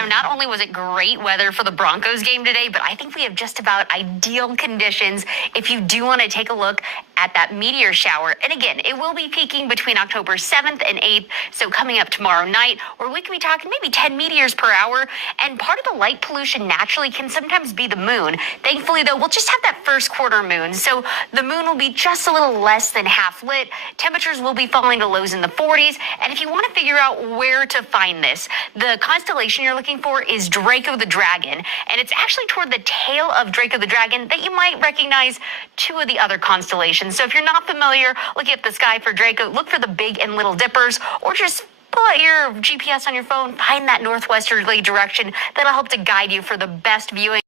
Now, not only was it great weather for the Broncos game today, but I think we have just about ideal conditions if you do want to take a look at that meteor shower. And again, it will be peaking between October 7th and 8th, so coming up tomorrow night, where we could be talking maybe 10 meteors per hour. And part of the light pollution naturally can sometimes be the moon. Thankfully, though, we'll just have that first quarter moon, so the moon will be just a little less than half lit. Temperatures will be falling to lows in the 40s. And if you want to figure out where to find this, the constellation you're looking for is Draco the Dragon, and it's actually toward the tail of Draco the Dragon that you might recognize two of the other constellations. So if you're not familiar, looking at the sky for Draco, look for the Big and Little Dippers, or just pull out your GPS on your phone, find that northwesterly direction. That'll help to guide you for the best viewing.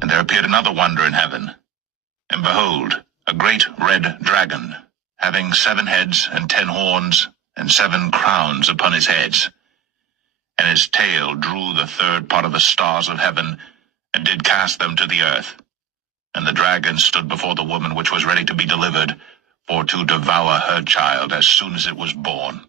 And there appeared another wonder in heaven. And behold, a great red dragon, having 7 heads and 10 horns, and 7 crowns upon his heads. And his tail drew the third part of the stars of heaven, and did cast them to the earth. And the dragon stood before the woman which was ready to be delivered, for to devour her child as soon as it was born.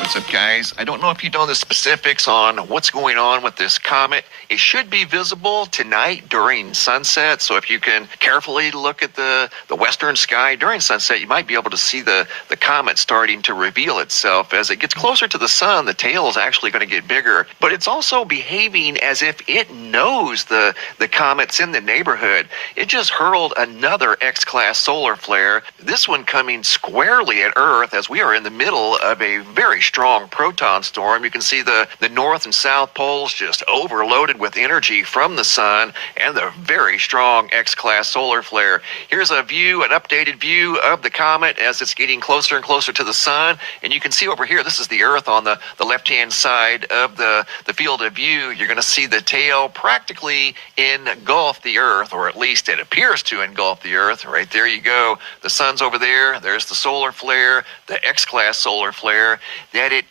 What's up, guys? I don't know if you know the specifics on what's going on with this comet. It should be visible tonight during sunset, so if you can carefully look at the western sky during sunset, you might be able to see the comet starting to reveal itself. As it gets closer to the sun, the tail is actually going to get bigger, but it's also behaving as if it knows the comet's in the neighborhood. It just hurled another X-class solar flare, this one coming squarely at Earth as we are in the middle of a very strong proton storm. You can see the north and south poles just overloaded with energy from the sun and the very strong X-class solar flare. Here's a view, an updated view of the comet as it's getting closer and closer to the sun. And you can see over here, this is the Earth on the left-hand side of the field of view. You're going to see the tail practically engulf the Earth, or at least it appears to engulf the Earth. Right there you go. The sun's over there. There's the solar flare, the X-class solar flare.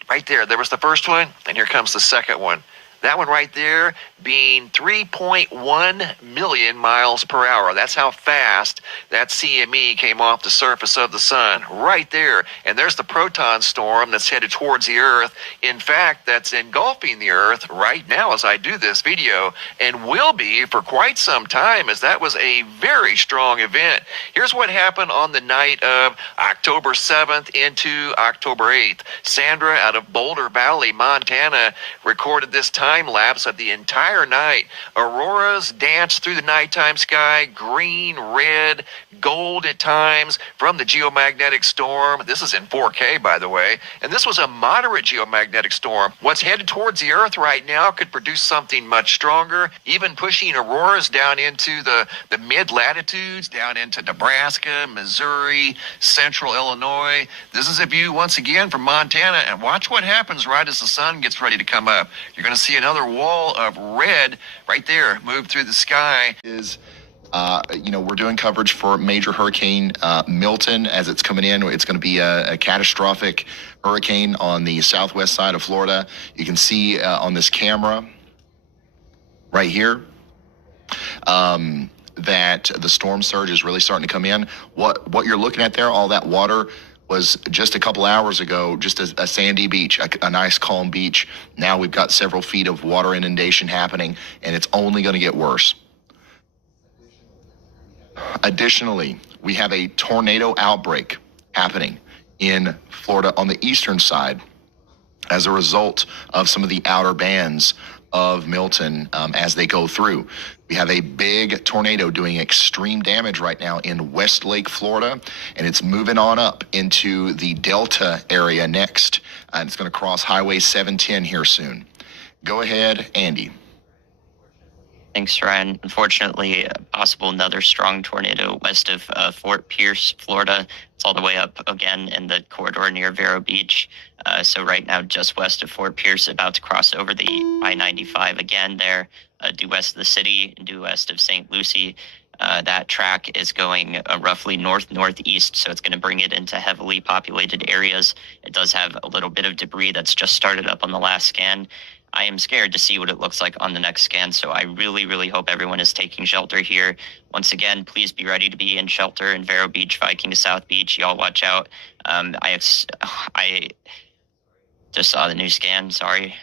Right there was the first one, and here comes the second one. That one right there being 3.1 million miles per hour. That's how fast that CME came off the surface of the sun. Right there. And there's the proton storm that's headed towards the Earth. In fact, that's engulfing the Earth right now as I do this video, and will be for quite some time, as that was a very strong event. Here's what happened on the night of October 7th into October 8th. Sandra out of Boulder Valley, Montana, recorded this time lapse of the entire night. Auroras danced through the nighttime sky, green, red, gold at times from the geomagnetic storm. This is in 4K, by the way, and this was a moderate geomagnetic storm. What's headed towards the Earth right now could produce something much stronger, even pushing auroras down into the mid-latitudes, down into Nebraska, Missouri, central Illinois. This is a view once again from Montana, and watch what happens right as the sun gets ready to come up. You're going to see another wall of red right there move through the sky. We're doing coverage for major hurricane Milton as it's coming in. It's going to be a catastrophic hurricane on the southwest side of Florida. You can see on this camera right here that the storm surge is really starting to come in. What you're looking at there, all that water, was just a couple hours ago, just a sandy beach, a nice calm beach. Now we've got several feet of water inundation happening, and it's only going to get worse. Additionally, we have a tornado outbreak happening in Florida on the eastern side as a result of some of the outer bands of Milton as they go through. We have a big tornado doing extreme damage right now in Westlake, Florida, and it's moving on up into the Delta area next. And it's going to cross Highway 710 here soon. Go ahead, Andy. Thanks, Ryan. Unfortunately, possible another strong tornado west of Fort Pierce, Florida. It's all the way up again in the corridor near Vero Beach. So right now, just west of Fort Pierce, about to cross over the I-95 again there, due west of the city and due west of St. Lucie. That track is going roughly north-northeast, so it's going to bring it into heavily populated areas. It does have a little bit of debris that's just started up on the last scan. I am scared to see what it looks like on the next scan. So I really, really hope everyone is taking shelter here. Once again, please be ready to be in shelter in Vero Beach, Viking to South Beach. Y'all watch out. I just saw the new scan. Sorry.